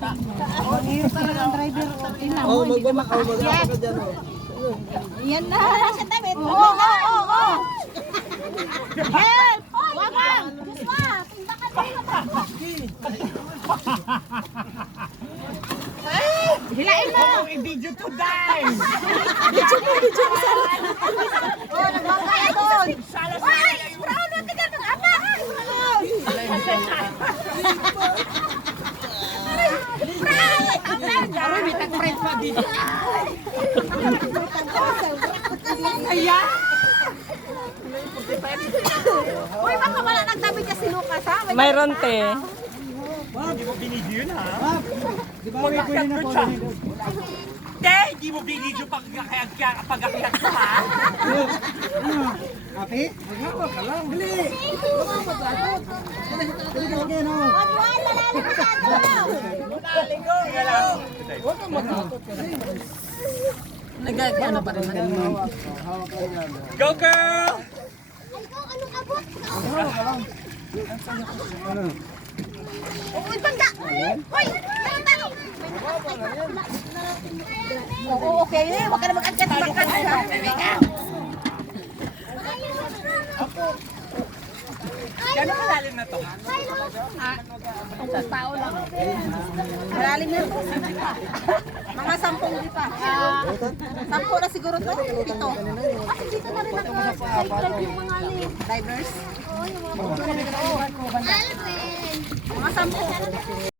Ang hirap talaga ang driver. Tingnan mo, Oh, hindi ka magbaba ka dyan, oh. Yan na. Sa damit. Oo. Help! Wag lang! Diyos mo! Tindakan mo na. Hilain mo! I-video to die! Oh, nagbangkaya doon! Ay! Brown na tingnan ng ama! Aroy, may tag-friend pa dito. Ayan! Uy, baka wala nagtabi niya si Lucas, ha? Mayroon te. Hindi mo binidyo yun, ha? Di ba may pwede na po? Te, hindi mo binidyo pag-akyat mo, ha? Ate? Maghapon ka lang. Dali! Dali ka again, oh. Juan, malalim masyado! Naligo! Yan lang. Huwag kang maghapon ka rin. Nagagano pa rin. Go, girl! Ano? Uy, bangga! Uy! Meron tayo! Oo, okay. Huwag ka na mag-agkat. Gano'ng malalim na to? Malalim na ito. Mga 10 di pa. 10 na siguro to. Ito. Kasi dito na rin nag-drive yung mga divers. Mga 10.